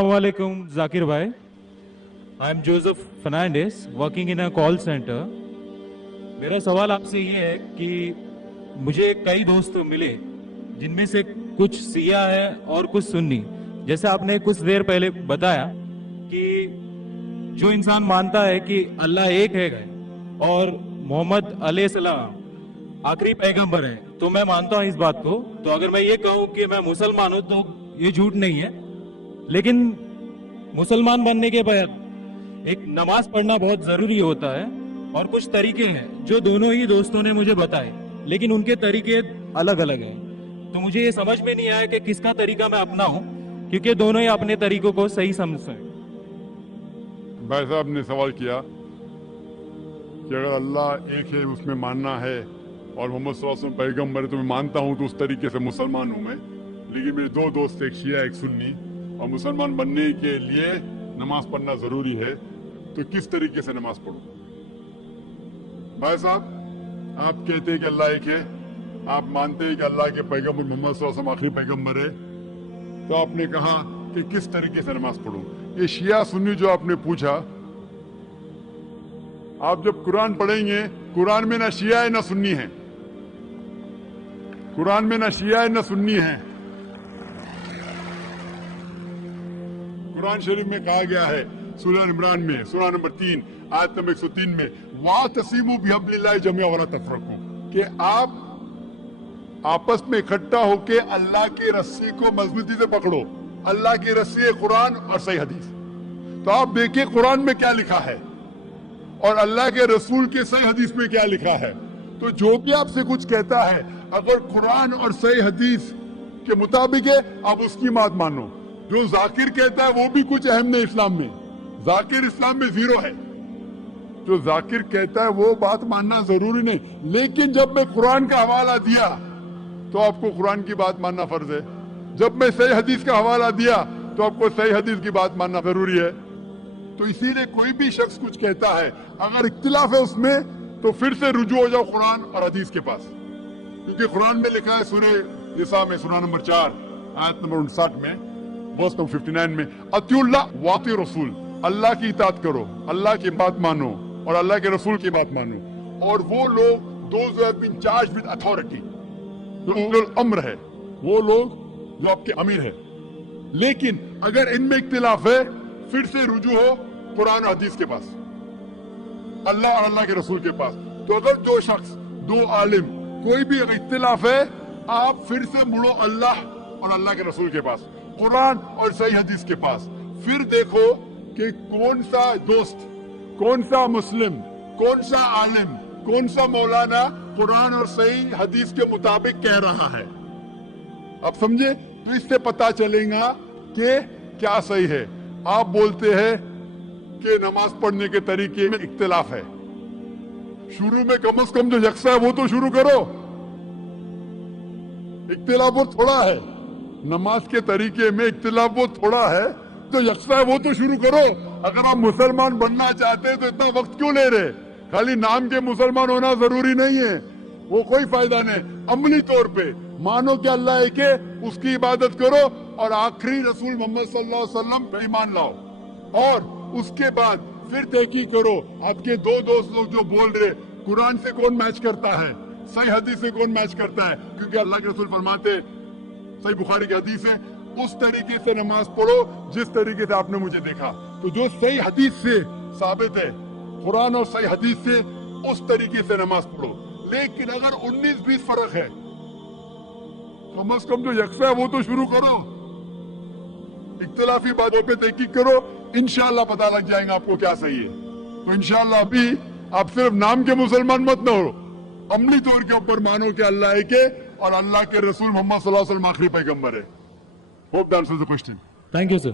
Assalamualaikum Zakir bhai. I am Joseph Fernandez working in a call center. मेरा सवाल आपसे ये है कि मुझे कई दोस्त मिले जिनमें से कुछ सिया है और कुछ सुन्नी. जैसे आपने कुछ देर पहले बताया कि जो इंसान मानता है कि अल्लाह एक है और मोहम्मद अलैहिस्सलाम आखिरी पैगंबर है, तो मैं मानता हूँ इस बात को. तो अगर मैं ये कहूँ कि मैं मुसलमान हूँ तो ये झूठ नहीं है. लेकिन मुसलमान बनने के बाद एक नमाज पढ़ना बहुत जरूरी होता है और कुछ तरीके हैं जो दोनों ही दोस्तों ने मुझे बताए, लेकिन उनके तरीके अलग अलग हैं. तो मुझे ये समझ में नहीं आया कि किसका तरीका मैं अपनाऊं, क्योंकि दोनों ही अपने तरीकों को सही समझते हैं. भाई साहब ने सवाल किया कि अगर अल्लाह एक है उसमें मानना है और मोहम्मद सल्लल्लाहु अलैहि वसल्लम पैगंबर है तो मैं मानता हूँ, तो उस तरीके से मुसलमान हूँ मैं. लेकिन मेरे दो दोस्त, एक शिया एक सुन्नी, और मुसलमान बनने के लिए नमाज पढ़ना जरूरी है, तो किस तरीके से नमाज पढ़ूं? भाई साहब, आप कहते हैं कि अल्लाह एक है, आप मानते हैं कि अल्लाह के पैगंबर मोहम्मद सल्लल्लाहु अलैहि वसल्लम आखिरी पैगंबर है, तो आपने कहा कि किस तरीके से नमाज पढ़ूं? ये शिया सुन्नी जो आपने पूछा, आप जब कुरान पढ़ेंगे, कुरान में ना शिया है ना सुन्नी है. कुरान में ना शिया है ना सुन्नी है. कुरान शरीफ में कहा गया है सूरह इमरान में, सूरह नंबर 3 आयत नंबर 103 में, वातसिमू बिहब्लिल्लाहि जमीअन वला तफरकू, कि आप आपस में इकट्ठा होके अल्लाह की रस्सी को मजबूती से पकड़ो. अल्लाह की रस्सी है कुरान और सही हदीस. तो आप देखिए कुरान में क्या लिखा है और अल्लाह के रसूल के सही हदीस में क्या लिखा है. तो जो भी आपसे कुछ कहता है, अगर कुरान और सही हदीस के मुताबिक है, आप उसकी बात मानो. जो जाकिर कहता है वो भी कुछ अहम नहीं इस्लाम में. जाकिर इस्लाम में जीरो है. जो जाकिर कहता है वो बात मानना जरूरी नहीं. लेकिन जब मैं कुरान का हवाला दिया तो आपको कुरान की बात मानना फर्ज है. जब मैं सही हदीस का हवाला दिया तो आपको सही हदीस की बात मानना जरूरी है. तो इसीलिए कोई भी शख्स कुछ कहता है, अगर इख्तिलाफ है उसमें, तो फिर से रुजू हो जाओ कुरान और हदीस के पास. क्योंकि कुरान में लिखा है सूरह निसा में, सूरह नंबर 4 आयत नंबर 59 में, वर्स नंबर 59 में, अतिउल्लाह वाति रसूल, अल्लाह की इताअत करो, अल्लाह की बात मानो और अल्लाह के रसूल की बात मानो. और वो लोग, those who have been charged with authority, जो उलुल अम्र है, वो लोग जो आपके अमीर है. लेकिन अगर इनमें इख्तिलाफ है, फिर से रुजू हो कुरान और हदीस के पास, अल्लाह और अल्लाह के रसूल के पास. तो अगर दो शख्स, दो आलिम, कोई भी इख्तिलाफ है, आप फिर से मुड़ो अल्लाह और अल्लाह के रसूल के पास, कुरान और सही हदीस के पास. फिर देखो कि कौन सा दोस्त, कौन सा मुस्लिम, कौन सा आलिम, कौन सा मौलाना कुरान और सही हदीस के मुताबिक कह रहा है. अब समझे? तो इससे पता चलेगा कि क्या सही है. आप बोलते हैं कि नमाज पढ़ने के तरीके में इख्तिलाफ है. शुरू में कम से कम जो यकसा है वो तो शुरू करो. इख्तिलाफ वो थोड़ा है, नमाज के तरीके में इख्तिलाफ वो थोड़ा है, तो यकसा है वो तो शुरू करो. अगर आप मुसलमान बनना चाहते हैं तो इतना वक्त क्यों ले रहे? खाली नाम के मुसलमान होना जरूरी नहीं है, वो कोई फायदा नहीं. अमली तौर पे मानो कि अल्लाह एक है, उसकी इबादत करो और आखिरी रसूल मोहम्मद सल्लल्लाहु अलैहि वसल्लम पे ईमान लाओ. और उसके बाद फिर तहकीक करो. आपके दो दोस्त लोग जो बोल रहे कुरान से कौन मैच करता है, सही हदीस से कौन मैच करता है, क्योंकि अल्लाह के रसूल फरमाते, सही बुखारी की हदीस है, उस तरीके से नमाज पढ़ो जिस तरीके से आपने मुझे देखा. तो जो सही हदीस से साबित है, कुरान और सही हदीस से, उस तरीके से नमाज पढ़ो. लेकिन अगर 19-20 फर्क है, कम से कम जो यकसा है वो तो शुरू करो. इख्तिलाफी बातों पे तहकीक करो, इंशाअल्लाह पता लग जाएगा आपको क्या सही है. तो इंशाअल्लाह अभी आप सिर्फ नाम के मुसलमान मत न हो, अमली तौर के ऊपर मानो कि अल्लाह एक है और अल्लाह के रसूल मोहम्मद सल्लल्लाहु अलैहि वसल्लम आखिरी पैगंबर है. Hope that answers the question. Thank you sir.